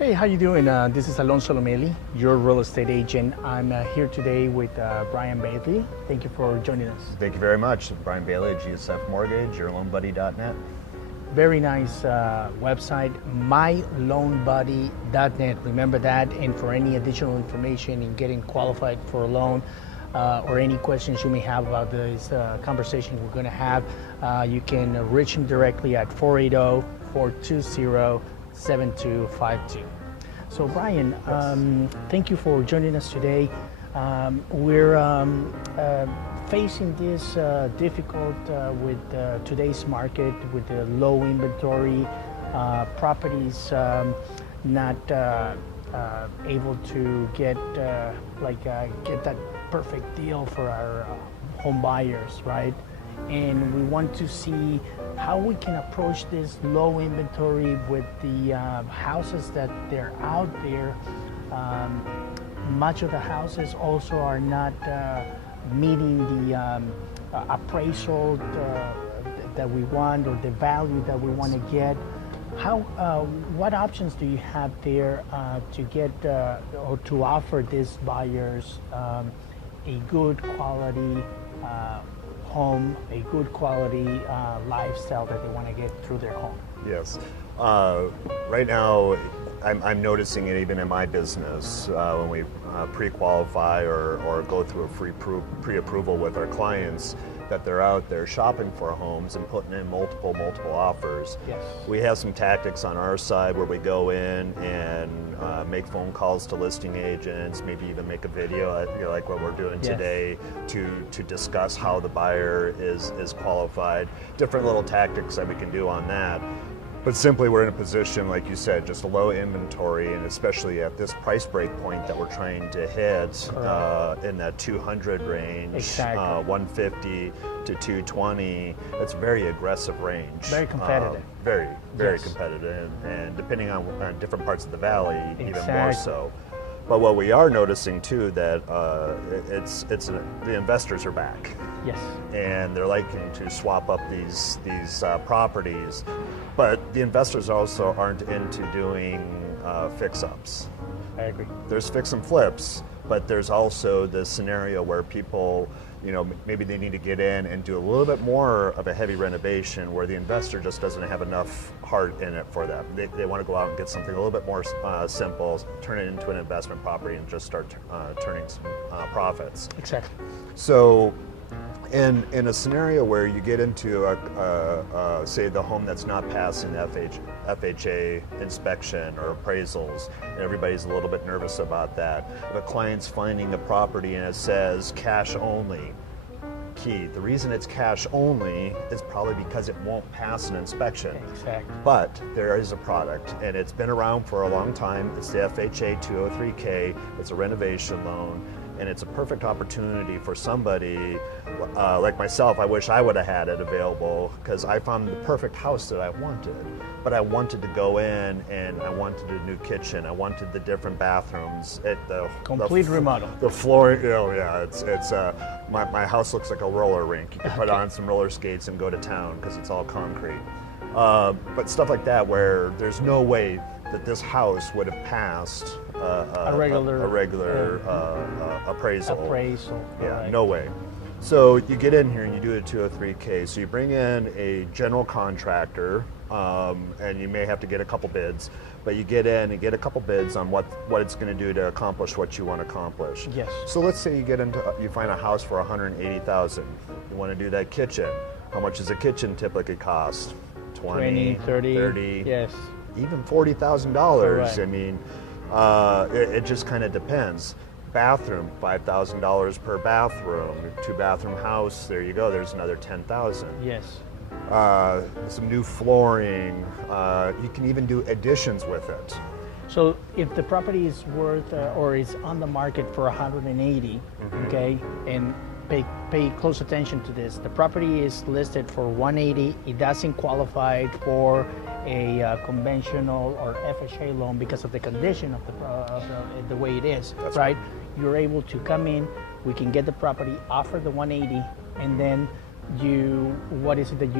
Hey, how you doing? This is Alonso Lomeli, your real estate agent. I'm here today with Brian Bailey. Thank you for joining us. Thank you very much. Brian Bailey, GSF Mortgage, yourloanbuddy.net. Very nice website, myloanbuddy.net. Remember that, and for any additional information in getting qualified for a loan or any questions you may have about this conversation we're going to have, you can reach him directly at 480-420-7252. So Brian, thank you for joining us today. We're facing this difficult with today's market with the low inventory, properties not able to get get that perfect deal for our home buyers, right? And we want to see how we can approach this low inventory with the houses that they're out there. Much of the houses also are not meeting the appraisal that we want or the value that we want to get. What options do you have there to get or to offer these buyers a good quality home, a good quality lifestyle that they want to get through their home? Yes. Right now, I'm noticing it even in my business when we pre-qualify or go through a pre-approval with our clients, that they're out there shopping for homes and putting in multiple offers. Yes. We have some tactics on our side where we go in and make phone calls to listing agents, maybe even make a video, like what we're doing today, to discuss how the buyer is qualified. Different little tactics that we can do on that. But simply we're in a position, like you said, just a low inventory, and especially at this price break point that we're trying to hit in that 200 range, exactly. 150 to 220, it's a very aggressive range. Very competitive. Very competitive, and depending on different parts of the valley, even more so. But what we are noticing too, that the investors are back. Yes. And they're liking to swap up these properties, but the investors also aren't into doing fix-ups. I agree. There's fix and flips, but there's also the scenario where people, maybe they need to get in and do a little bit more of a heavy renovation where the investor just doesn't have enough heart in it for them. They want to go out and get something a little bit more simple, turn it into an investment property and just start turning some profits. Exactly. So in a scenario where you get into say the home that's not passing the FHA inspection or appraisals, and everybody's a little bit nervous about that. If a client's finding a property and it says cash only, the reason it's cash only is probably because it won't pass an inspection. Exactly. But there is a product, and it's been around for a long time. It's the FHA 203K. It's a renovation loan, and it's a perfect opportunity for somebody like myself. I wish I would have had it available because I found the perfect house that I wanted. But I wanted to go in and I wanted a new kitchen. I wanted the different bathrooms. Complete remodel. The flooring, my house looks like a roller rink. You can put on some roller skates and go to town because it's all concrete. But stuff like that where there's no way that this house would have passed a regular appraisal. Yeah, right. No way. So you get in here and you do a 203K. So you bring in a general contractor, and you may have to get a couple bids, but you get in and get a couple bids on what it's going to do to accomplish what you want to accomplish. Yes. So let's say you find a house for $180,000. You want to do that kitchen. How much does a kitchen typically cost? 20, 30. Yes. Even $40,000. I mean, it just kind of depends. Bathroom, $5,000 per bathroom. 2-bathroom house, there you go. There's another $10,000. Yes. Some new flooring. You can even do additions with it. So if the property is worth or is on the market for 180, okay, and pay close attention to this. The property is listed for 180. It doesn't qualify for a conventional or FHA loan because of the condition of the way it is. That's right. You're able to come in. We can get the property, offer the 180, and then what is it that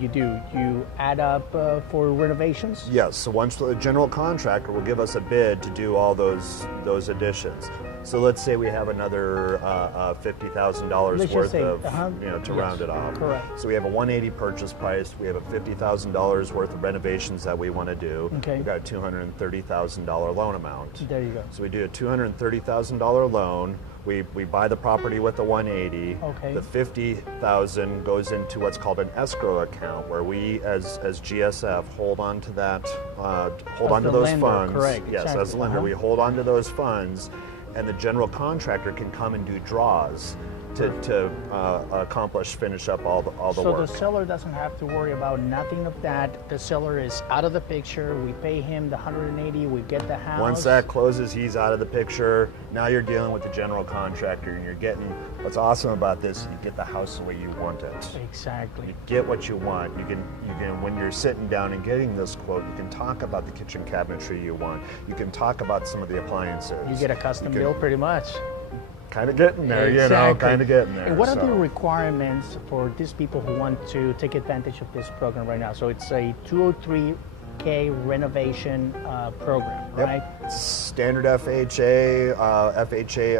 you do? You add up for renovations? Yes. So once the general contractor will give us a bid to do all those additions. So let's say we have another $50,000 Let's just worth say, of, yes, round it off. correct. So we have a 180 purchase price. We have a $50,000 worth of renovations that we want to do. Okay. We've got a $230,000 loan amount. There you go. So we do a $230,000 loan. We buy the property with the 180. Okay. The $50,000 goes into what's called an escrow account, where we, as GSF, hold on to that, hold on to the those lender, funds. correct, Yes, exactly. as the lender, we hold on to those funds, and the general contractor can come and do draws to finish up all the So work. the seller doesn't have to worry about nothing of that. The seller is out of the picture. We pay him the 180. We get the house. Once that closes, he's out of the picture. Now you're dealing with the general contractor, and you're getting, what's awesome about this, you get the house the way you want it. Exactly. You get what you want. You can when you're sitting down and getting this quote, you can talk about the kitchen cabinetry you want. You can talk about some of the appliances. You get a custom build pretty much. Kind of getting there, Exactly. kind of getting there. And what are so. the requirements for these people who want to take advantage of this program right now? So it's a 203K renovation program, Yep. right? Standard FHA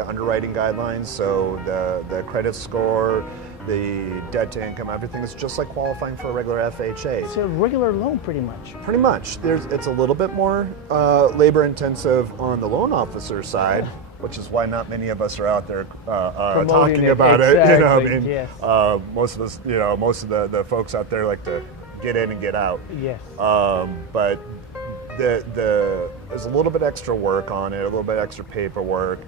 underwriting guidelines. So the credit score, the debt to income, everything is just like qualifying for a regular FHA. It's a regular loan pretty much. Pretty much. It's a little bit more labor intensive on the loan officer side, which is why not many of us are out there talking it. about Exactly, it. yes. Most of us, most of the folks out there like to get in and get out. Yes. But there's a little bit extra work on it, a little bit extra paperwork.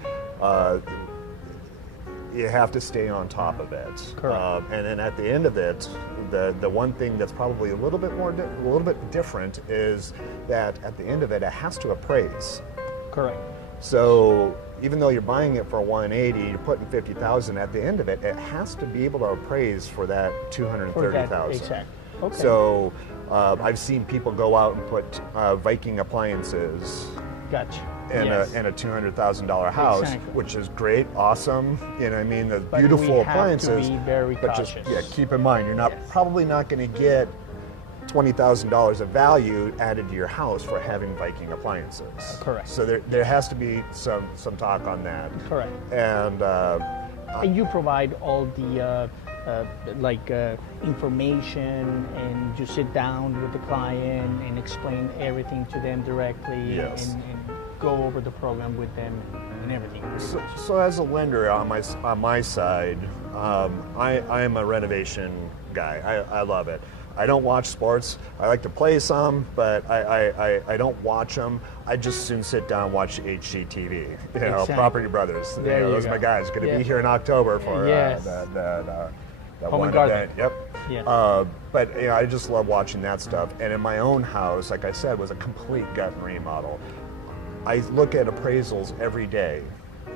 You have to stay on top of it. Correct. And then at the end of it, the one thing that's probably a little bit different is that at the end of it, it has to appraise. Correct. So even though you're buying it for 180, you're putting 50,000 at the end of it, it has to be able to appraise for that 230,000. Exactly. Okay. So I've seen people go out and put Viking appliances Gotcha. in Yes. a $200,000 house, Exactly. which is great, awesome. You know what I mean? The But beautiful we have appliances. to be very but just cautious. keep in mind, you're Yes. probably not going to get $20,000 of value added to your house for having Viking appliances. Correct. So there has to be some talk on that. Correct. And And you provide all the information, and you sit down with the client and explain everything to them directly, Yes. and go over the program with them and everything. so as a lender on my side, I am a renovation guy. I love it. I don't watch sports. I like to play some, but I don't watch them. I just soon sit down and watch HGTV. Exactly. Property Brothers. There you those are go. my guys. Going to Yeah. be here in October for Yes. the Home one and Garden. event. Yep. Yeah. But I just love watching that stuff. And in my own house, like I said, was a complete gut and remodel. I look at appraisals every day.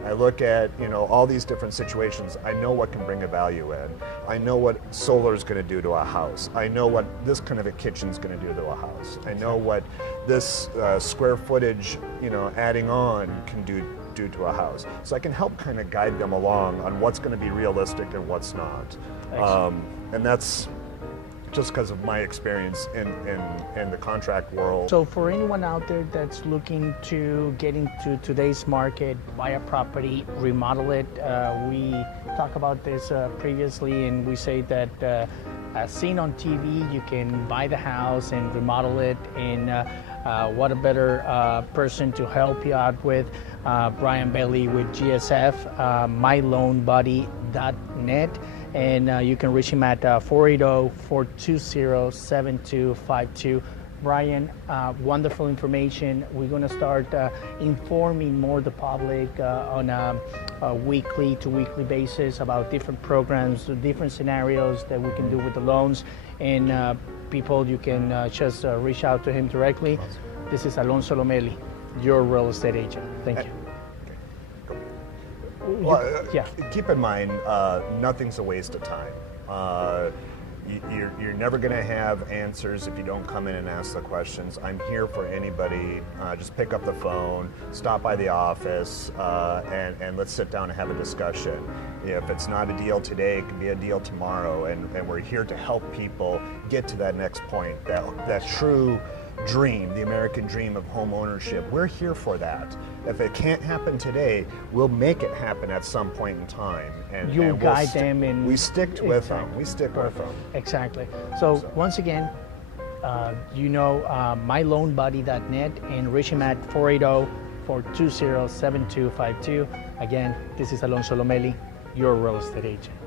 I look at all these different situations. I know what can bring a value in. I know what solar is going to do to a house. I know what this kind of a kitchen is going to do to a house. I know what this square footage, adding on can do to a house. So I can help kind of guide them along on what's going to be realistic and what's not. And that's just because of my experience in the contract world. So for anyone out there that's looking to get into today's market, buy a property, remodel it, we talked about this previously, and we say that as seen on TV, you can buy the house and remodel it, and what a better person to help you out with, Brian Bailey with GSF, myloanbuddy.net. And you can reach him at 480-420-7252. Brian, wonderful information. We're going to start informing more the public on a weekly to weekly basis about different programs, different scenarios that we can do with the loans. And people, you can just reach out to him directly. This is Alonso Lomeli, your real estate agent. Thank you. Well, Yeah. keep in mind, nothing's a waste of time. you're never going to have answers if you don't come in and ask the questions. I'm here for anybody. Just pick up the phone, stop by the office, and let's sit down and have a discussion. If it's not a deal today, it can be a deal tomorrow, and we're here to help people get to that next point, that true dream, the American dream of home ownership. We're here for that. If it can't happen today, we'll make it happen at some point in time. And You'll and guide them in. We stick with them. Exactly. We stick with them. Exactly. So once again, myloanbuddy.net and reach him at 480-420-7252. Again, this is Alonso Lomeli, your real estate agent.